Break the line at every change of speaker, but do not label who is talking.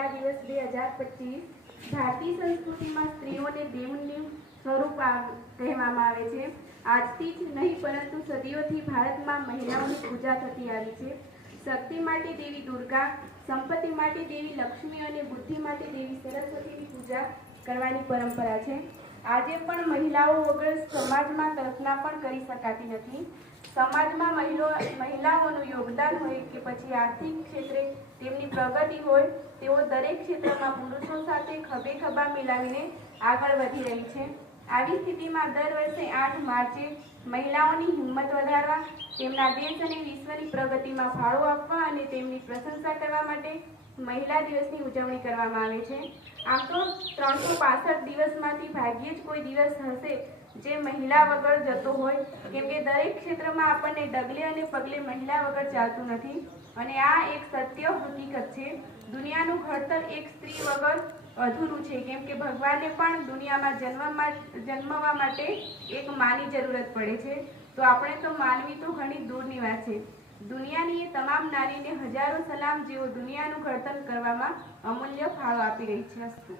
મહિલા દિવસ બે હજાર પચીસ ભારતીય સંસ્કૃતિમાં સ્ત્રીઓને દેવનું સ્વરૂપ કહેવામાં આવે છે. આજથી જ નહીં, પરંતુ સદીઓથી ભારતમાં મહિલાઓની પૂજા થતી આવી છે. શક્તિ માટે દેવી દુર્ગા, સંપત્તિ માટે દેવી લક્ષ્મી અને બુદ્ધિ માટે દેવી સરસ્વતીની પૂજા કરવાની પરંપરા છે. આજે પણ મહિલાઓ વગર સમાજમાં કલ્પના પણ કરી શકાતી નથી. સમાજમાં મહિલો, મહિલાઓનું યોગદાન હોય કે પછી આર્થિક ક્ષેત્રે તેમની પ્રગતિ હોય, તેઓ દરેક ક્ષેત્રમાં પુરુષો સાથે ખભે ખભા મિલાવીને આગળ વધી રહી છે. આવી સ્થિતિમાં દર વર્ષે આઠ માર્ચે મહિલાઓની હિંમત વધારવા, તેમના દેશ અને વિશ્વની પ્રગતિમાં ફાળો આપવા અને તેમની પ્રશંસા કરવા માટે મહિલા દિવસની ઉજવણી કરવામાં આવે છે. આમ તો ત્રણસો પાસઠ દિવસમાંથી ભાગ્યે જ કોઈ દિવસ હશે જે મહિલા વગર જતો હોય, કેમ કે દરેક ક્ષેત્રમાં આપણને ડગલે અને પગલે મહિલા વગર ચાલતું નથી. અને આ એક સત્ય હકીકત છે. દુનિયાનું ઘડતર એક સ્ત્રી વગર અધૂરું છે. કેમ કે ભગવાનને પણ દુનિયામાં જન્મવા જન્મવા માટે એક માની જરૂરત પડે છે. તો આપણે તો માનવી તો ઘણી દૂરની વાત છે. દુનિયાની એ તમામ નારીને હજારો સલામ જેઓ દુનિયાનું ઘડતર કરવામાં અમૂલ્ય ફાળો આપી રહી છે અસ્તુ